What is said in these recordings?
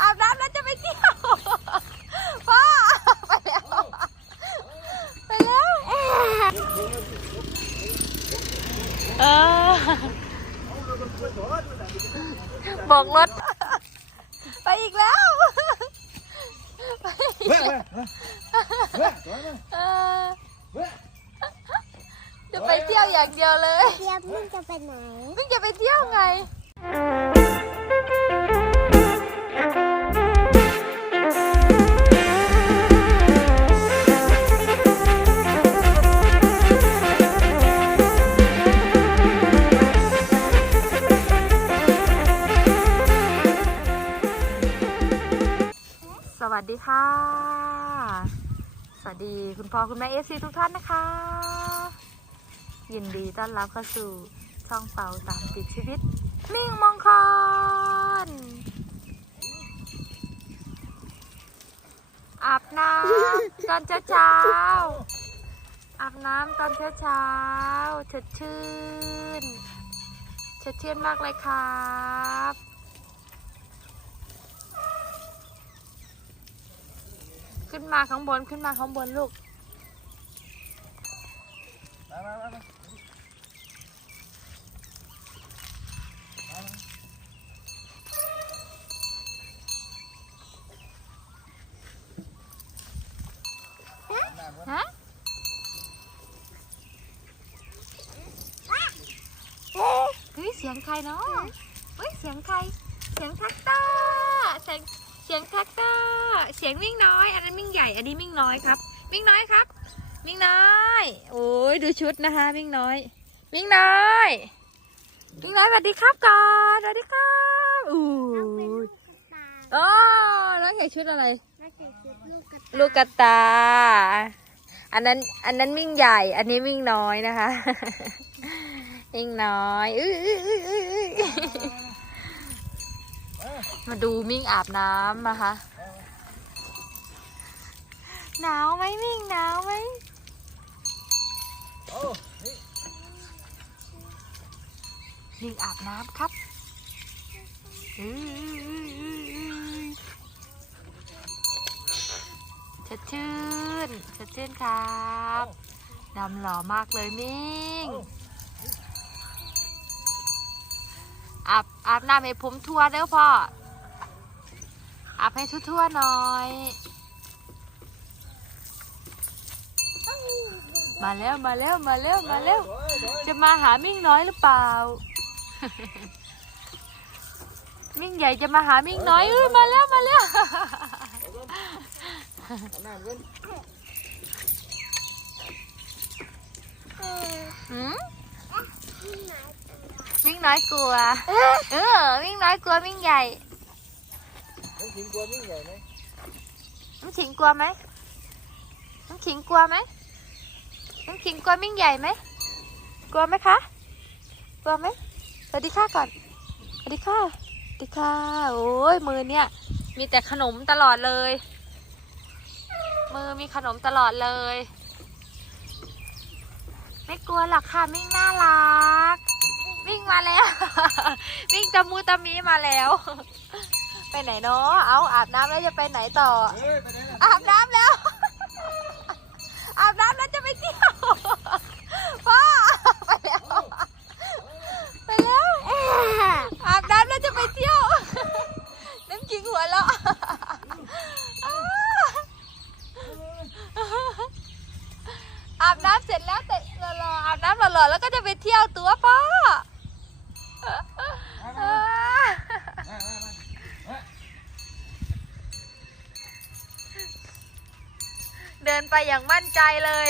อาบน้ำแล้วจะไปเที่ยวพ่อไปแล้วไปแล้วเออบอกรถ ไปอีกแล้วไปอีกเว้ยแล้วเว้ยเว้ยเว้ยเออเว้ยจะไปเที่ยวอย่างเดียวเลยเทียบมึงจะไปไหนวิ่งจะไปเที่ยวไงสวั ดีค่ะ สวัสดีคุณพ่อคุณแม่เอฟซีทุกท่านนะคะ ยินดีต้อนรับเข้าสู่ช่องเป่าตามติดชีวิต มิ่งมงคล อาบน้ำตอนเช้าเช้าๆอาบน้ำตอนเช้าเช้าสดชื่นสดชื่นมากเลยครับ ขึ้นมาข้างบนขึ้นมาข้างบนลูกมามามามาฮะเฮ้ยเสียงใครเนาะเฮ้ยเสียงใคร เสียงแท็กเตอร์เสียงเสียงแท็กเตอร์ เสียงมิ่งน้อย อันนั้นมิ่งใหญ่ อันนี้มิ่งน้อยครับมิ่งน้อยครับมิ่งน้อย โอ้ยดูชุดนะคะมิ่งน้อยมิ่งน้อยมิ่งน้อยสวัสดีครับก่อนสวัสดีครับอู้น้องเป็นลูยกกระตายอ๋อน้องใส่ชุดอะไรน้องใส่ชุดลูกกระตายลูกกระตา อันนั้น อันนั้นมิ่งใหญ่ อันนี้มิ่งน้อยนะคะมิ่งน้อยอื้ออื้ออื้ออื้ออื้อมาดูมิ่งอาบน้ำนะคะ หนาวไหมมิ่งหนาวไหมนี่มิ่งอาบน้ำครับอื้ออื้ออื้ออื้ออื้อสดชื่นสดชื่นครับดำหล่อมากเลยมิ่งอาบอาบน้ำให้ผมทั่วเด้อพ่ออาบให้ทั่วๆหน่อย มาแล้วมาแล้วมาแล้วมาแล้วโอ้ยโอ้ยจะมาหามิ่งน้อยหรือเปล่า มิ่งใหญ่จะมาหามิ่งน้อยเอ้ยมาแล้วมาแล้วอาบน้ำก่อนเออหืมที่ไหนกันล่ะมิ่งน้อยกลัว เออ มิ่งน้อยกลัวมิ่งใหญ่น้องขิงกลัวมิ่งใหญ่ไหมน้ำขิงกลัวไหมน้ำขิงกลัวไหม น้ำขิงกลัวมิ่งใหญ่ไหมกลัวไหมคะกลัวไหมสวัสดีค่ะก่อนสวัสดีค่ะสวัสดีค่ะโอ้ยมือเนี่ย มีแต่ขนมตลอดเลย มือมีขนมตลอดเลย ไม่กลัวหรอกค่ะมิ่งน่ารักวิ่งมาแล้ว วิ่งตะมูตะมีมาแล้ว ไปไหนเนาะเอาอาบน้ำแล้วจะไปไหนต่อเฮ้ยไปไหนล่ะอาบน้ำแล้ว อย่างมั่นใจเลย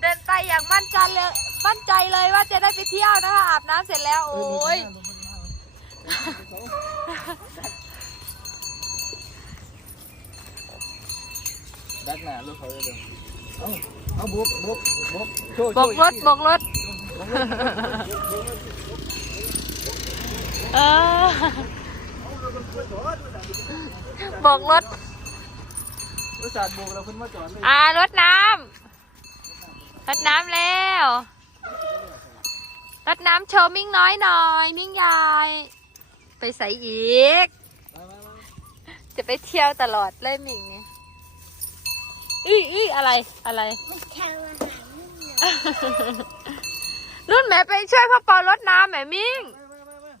เดินไปอย่างมั่นใจเลยมั่นใจเลยว่าจะได้ไปเที่ยวนะคะอาบน้ำเสร็จแล้วโอ้ยดักหน้าลูกเขาเลยเดี๋ยวเอาเอาบุกบุกบุกโชว์บกรถบกรถเออบกรถ รถจัดบุกเราเพิ่นมาจอดเลยอ่ารถน้ำรถน้ำแล้วรถน้ำโชว์มิ่งน้อยหน่อย มิ่งใหญ่ไปใส่อีกมามามาจะไปเที่ยวตลอดเลยหมิงเนี่ยอีอีอะไรอะไรไม่แค่อาหารนี่เหรอรุ่นแม่ไปช่วยพ่อปอรดน้ำแม่มิ่งมามามา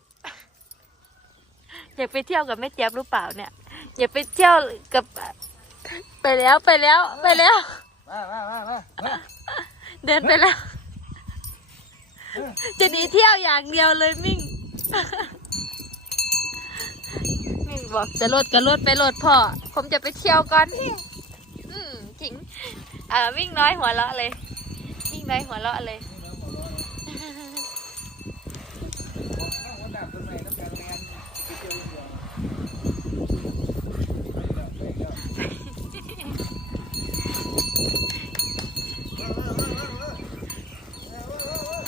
อยากไปเที่ยวกับแม่เจี๊ยบหรือเปล่าเนี่ย อยากไปเที่ยวกับ ไปแล้วไปแล้วไปแล้ว มามามามามาเดินไปแล้ว จะหนีเที่ยวอย่างเดียวเลยมิ่ง มิ่งบอกจะรถก็รถไปรถพ่อ ผมจะไปเที่ยวก่อนอืมจริง เอ่อวิ่งน้อยหัวเราะเลยวิ่งน้อยหัวเราะเลย หัวหน้าต้นไม้น้ำการงานไปเที่ยวเรื่องเดียวไปแล้วไปแล้ว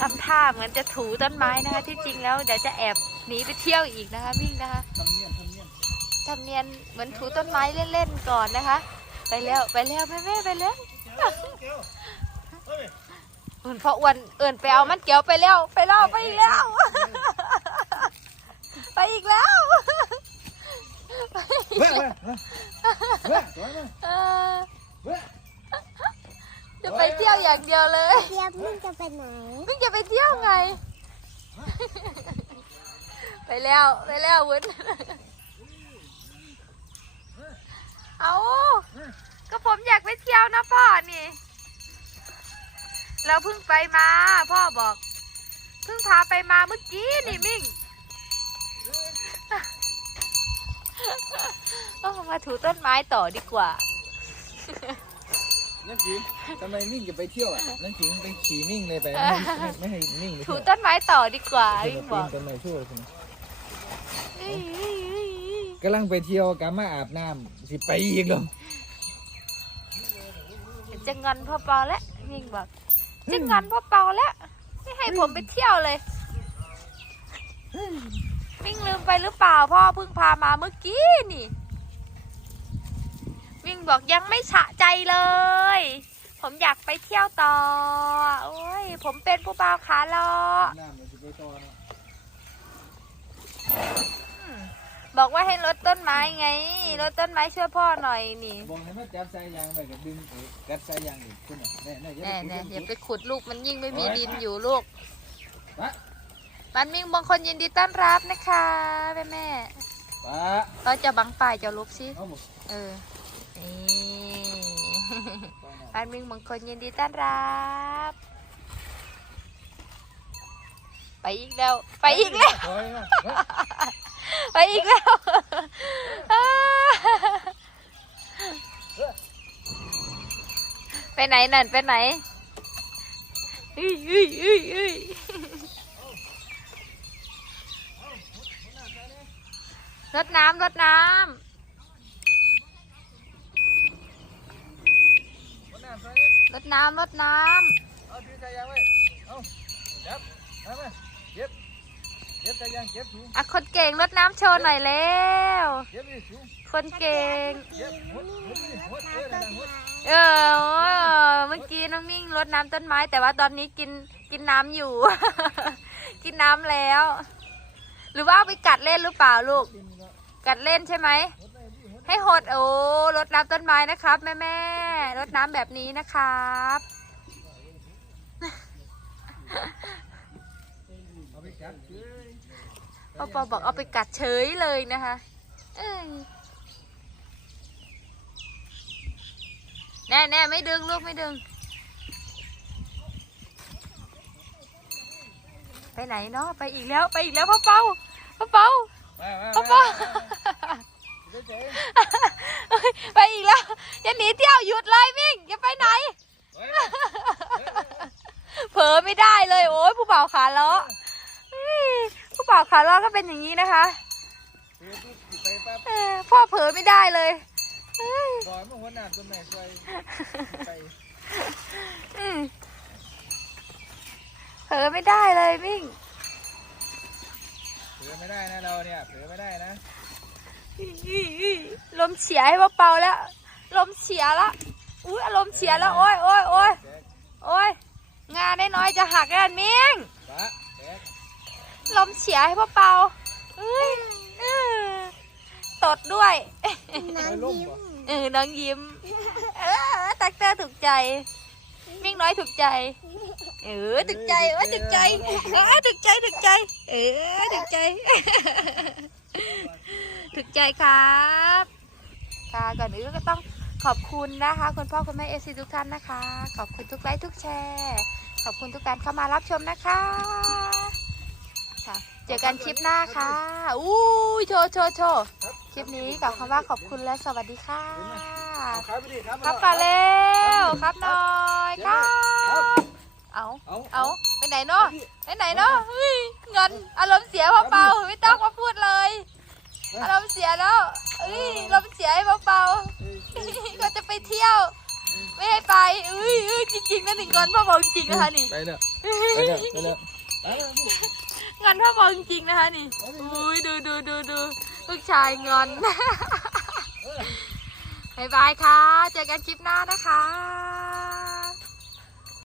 ทำท่า เหมือนจะถูต้นไม้นะคะ ที่จริงแล้วเดี๋ยวจะแอบหนีไปเที่ยวอีกนะคะมิ่งนะคะทำเนียนทำเนียนทำเนียนเหมือนถูต้นไม้เล่นๆก่อนนะคะ ไปแล้วไปแล้วแม่แม่ไปแล้วเหมือนพ่ออ้วนเอื่นไปเอามันเกี่ยวไปแล้วไปแล้วไปอีกแล้ว ไปอีกแล้วเว้ยเว้ยเว้ จะไปเที่ยวอย่างเดียวเลยเจี๊ยบมันจะไปไหนมึงจะไปเที่ยวไง ไปแล้วไปแล้ววุ้นเอาก็ผมอยากไปเที่ยวนะพ่อนี่ เราเพิ่งไปมา พ่อบอกเพิ่งพาไปมาเมื่อกี้นี่มิ่งเอ้ามาถูต้นไม้ต่อดีกว่า นั่นจริงทำไมมิ่งจะไปเที่ยวอะนั่นจริงไปขี่มิ่งเลยไปไม่ไม่ให้มิ่งไปถูเที่ยวต้นไม้ต่อดีกว่าปีมิ่งนบอกต้นไม้ช่วยคุณเอ้ยเอ้ยเอ้ยเอ้ยกำลังไปเที่ยวกามาอาบน้ำสิไปอีกเหรอจะงอนพ่อเปาแล้วมิ่งบอกจะงอนพ่อเปาแล้วไม่ให้ผมไปเที่ยวเลย มิ่งลืมไปหรือเปล่าพ่อเพิ่งพามาเมื่อกี้นี่ มิ่งบอกยังไม่ฉะใจเลย ผมอยากไปเที่ยวต่อ โอ้ย ผมเป็นผู้บ่าวขาเลาะน้ำมันสิไปต่อเนาะอืมบอกว่าให้ลดต้นไม้ไงลดต้นไม้ช่วยพ่อหน่อยนี่บอกให้มาจับสายยางไปกับดึงไอ้กัดสายยางอีกคุณน่ะแน่แน่แน่ๆแน่อย่าอย่าไปไปขุดลูกมันยิ่งไม่มีดินอยู่ลูกปะมันมิ่งบางคนยินดีต้อนรับนะคะแม่แม่ปะๆเราจะบังป่ายจะลุกสิเอา หมดเออนี่มันมิ่งบางคนยินดีต้อนรับ ไปอีกแล้ว ไปอีกแล้ว ไปอีกแล้วไปไหนนั่นไปไหนอุ้ยอุ้ยอุ้ยอุ้ยรดน้ำรดน้หัวหน้าใส่ำ รดน้ำรดน้ำเอาถือสายยางไว้เอาจับมามเก็บเก็บสายยางเก็บถุงำอะคนเก่งรดน้ำโชว์หน่อยแล้วเก็บนี่ถุงคนเก่ง เออเมื่อกี้น้องมิ่งรดน้ำต้นไม้ แต่ว่าตอนนี้กินกินน้ำอยู่ กินน้ำแล้ว หรือว่าเอาไปกัดเล่นหรือเปล่าลูก กัดเล่นใช่ไหม ให้หดโอ้รดน้ำต้นไม้นะครับ แม่แม่ๆรดน้ำแบบนี้นะครับเอาไปจับเอ้ยพ่อปอบอกเอาไปกัดเฉยเลยนะคะเอ้ยแน่แน่ไม่ดึงลูกไม่ดึง ไปไหนเนาะไปอีกแล้วไปอีกแล้วพ่อเปาพ่อเปามามาพ่อมาเปาเดี๋ยวเจ๊ ไปอีกแล้วอย่าหนีเที่ยวหยุดเลยมิ่งอย่าไปไหนเฮ้ยเผลอไม่ได้เลยโอ้ยผู้บ่าวขาเลาะเฮ้ยผู้บ่าวขาเลาะก็เป็นอย่างนี้นะคะเดี๋ยวปุ๊บสิไปปั๊บเออพ่อเผลอไม่ได้เลยเฮ้ยบอยมาหัวหน้าต้นไม้ช่วยไปอืมเผลอไม่ได้เลยมิ่งเผือไม่ได้นะเราเนี่ยเผือไม่ได้นะ ลมเฉียให้ว่าเป่าแล้ว ลมเฉียและอุ้ยอารมณ์เฉียแล้วโอ้ยโอ้ยโอ้ยโอ้ยงานน้อยๆจะหักแล้วมิงลมเฉียให้พ่อเป่าเอ้ยตดด้วยน้ำยิ้มเออน้องยิ้มเออตักเตอร์ถูกใจมิ่งน้อยถูกใจ เออถูกใจเออถูกใจเออถูกใจถูกใจเออถูกใจ ถูกใจครับค่ะก่อนอื่นก็ต้องขอบคุณนะคะคุณพ่อคุณแม่เอซีทุกท่านนะคะ ขอบคุณทุกไลค์ทุกแชร์ ขอบคุณทุกการเข้ามารับชมนะคะค่ะเจอกันคลิปหน้าค่ะอู้ยโชว์โชว์โชว์คลิปนี้กับคำว่าขอบคุณและสวัสดีค่ะเอาครับไปดิครับครับก่อนเร็วครับหน่อยครับเอาเอาเอาไปไหนเนาะไปไหนเนาะเฮ้ยเงินอารมณ์เสียเปล่าๆไม่ต้องมาพูดเลย อารมณ์เสียแล้วเอ้ยอารมณ์เสียให้เบาๆก็จะไปเที่ยว ไม่ให้ไปเอ้ยเอ้ยจริงๆนะหนึ่งเงินพ่อบอกจริงนะคะนี่ไปเนี่ยไปเนี่ยไปเนี่ยไปเนี่ยเงินพ่อบอกจริงนะคะนี่อุ้ยดูดูดูดูลูกชายงอนบายบายค่ะ เจอกันคลิปหน้านะคะ